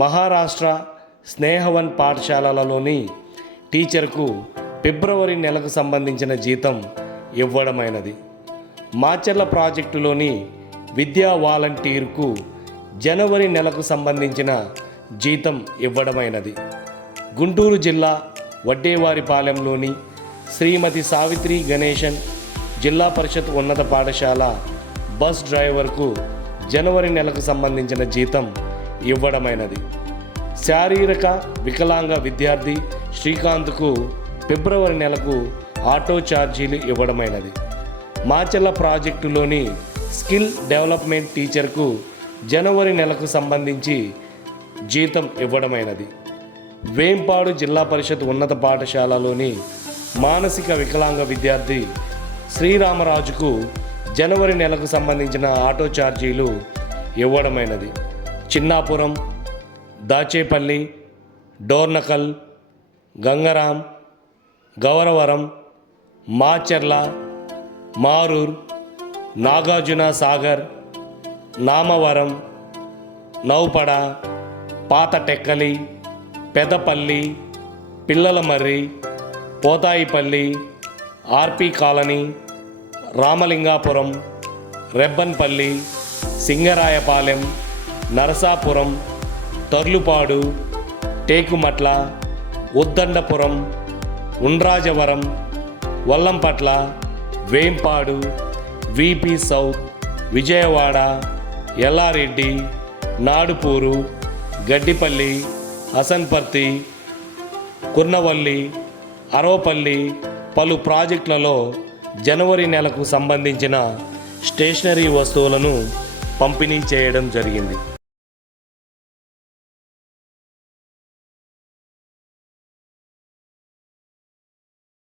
మహారాష్ట్ర స్నేహవన్ పాఠశాలలలోని టీచర్కు ఫిబ్రవరి నెలకు సంబంధించిన జీతం ఇవ్వడమైనది. మాచర్ల ప్రాజెక్టులోని విద్యా వాలంటీర్కు జనవరి నెలకు సంబంధించిన జీతం ఇవ్వడమైనది. గుంటూరు జిల్లా వడ్డేవారిపాలెంలోని శ్రీమతి సావిత్రి గణేశన్ జిల్లా పరిషత్ ఉన్నత పాఠశాల బస్ డ్రైవర్కు జనవరి నెలకు సంబంధించిన జీతం ఇవ్వడమైనది. శారీరక వికలాంగ విద్యార్థి శ్రీకాంత్కు ఫిబ్రవరి నెలకు ఆటో ఛార్జీలు ఇవ్వడమైనది. మాచర్ల ప్రాజెక్టులోని స్కిల్ డెవలప్మెంట్ టీచర్కు జనవరి నెలకు సంబంధించి జీతం ఇవ్వడమైనది. వేంపాడు జిల్లా పరిషత్ ఉన్నత పాఠశాలలోని మానసిక వికలాంగ విద్యార్థి శ్రీరామరాజుకు జనవరి నెలకు సంబంధించిన ఆటో ఛార్జీలు ఇవ్వడమైనది. చిన్నాపురం, దాచేపల్లి, డోర్నకల్, గంగరాం, గౌరవరం, మాచర్ల, మారూర్, నాగార్జున సాగర్, నామవరం, నౌపడ, పాత Tekkali, Pedapalli, Pillalamarri, Pothaipalli, R P colony, Ramalingapuram, Rebbanpalli, Singarayapalem, Narasapuram, Tarlupadu, Tekumatla, Uddandapuram, Undrajavaram, Vallampatla, Vempadu, V P south, Vijayawada, Yellareddy, Nadupuru, Gaddipalli, Hasanparthi, Kurnavalli, Aravapalli పలు ప్రాజెక్టులలో జనవరి నెలకు సంబంధించిన స్టేషనరీ వస్తువులను పంపిణీ చేయడం జరిగింది.